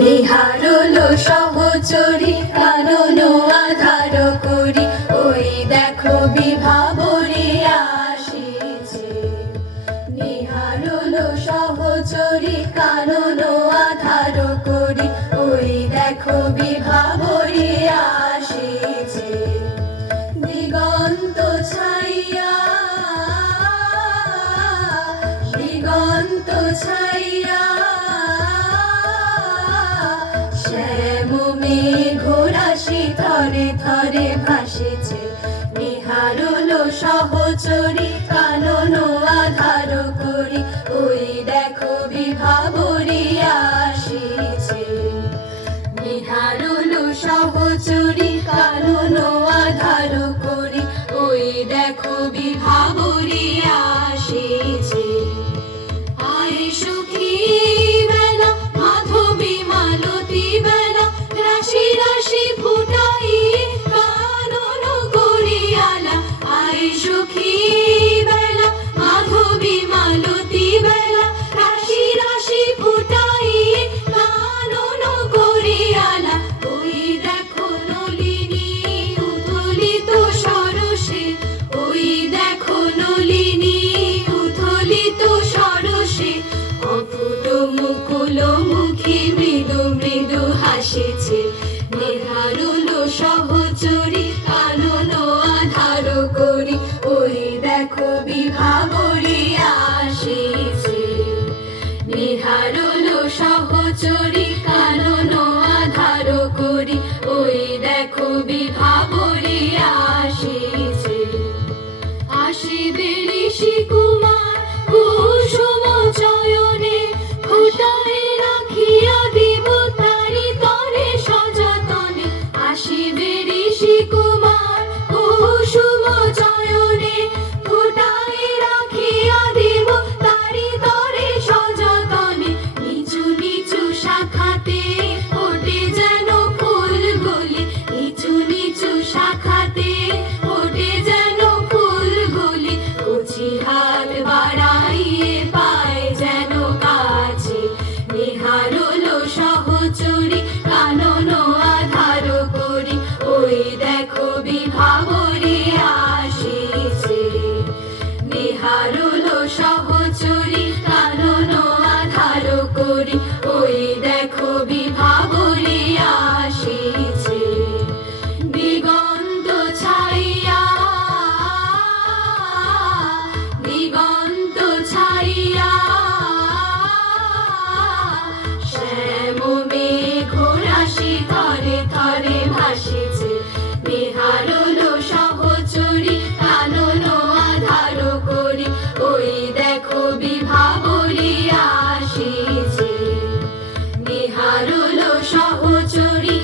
নিহারলো সহচরী কানন আধার করি, ওই দেখো বিভাবরী আসিছে। নিহারলো সহচরী কানন আধার করি, ওই দেখো বিভাবরী আসিছে। দিগন্ত ছাইয়া, দিগন্ত ছাইয়া ঘোরাশি থরে থরে ভাসিছে। নিহারলো সহচরী কানন আধার করি, ওই দেখো বিভাবরী আসিছে। নিহারলো সহচরী কানন আধার করি, ওই দেখো বিভাবরী আসিছে। আয় সখী বেলা মাধবী মালতী বেলা, রাশি রাশি ফুটাই কানন করিয়ালা। আয় সখী বেলা মাধবী মালতী বেলা, রাশি রাশি ফুটাই কানন করিয়ালা। ওই দেখো নলিনী উথলিত সরসে, ওই দেখো নলিনী উথলিত সরসে। অফুট মুকুল মুখী মৃদু মৃদু হাসিছে। নিহারলো সহচরী কানন আধার করি, ওই দেখো বিভাবরী আসিছে। নিহারলো সহচরী কানন আধার করি, ওই দেখো বিভাবরী আসিছে। আসিবে ঋষি কুমার কুসুম চয়নে, ফোটায় রাখিয়া দিব তারি তরে সযতনে। আসিবে ঋষি কুমার কুসুম চয়নে, ফোটায় রাখিয়া দিব তারি তরে সযতনে। নিচু নিচু শাখাতে ফোটে যেন ফুলগুলি, নিচু নিচু শাখাতে ফোটে যেন ফুলগুলি। কচি হাত বাড়াইয়ে পায় যেন কাছে। নিহারলো সহচরী কানন আধার করি, ওই দেখো বিভাবরী আসিছে। নিহারলো সহচরী কানন আধার করি, ওই দেখো বিভাবরী আসিছে। দিগন্ত ছাইয়া, দিগন্ত ছাইয়া শ্যাম ঘোরাশি থরে থরে ভাসিছে। নিহারলো সহচরী কানন আধার করি, ওই দেখো বিভাবরী আসিছে। নিহারলো সহচরী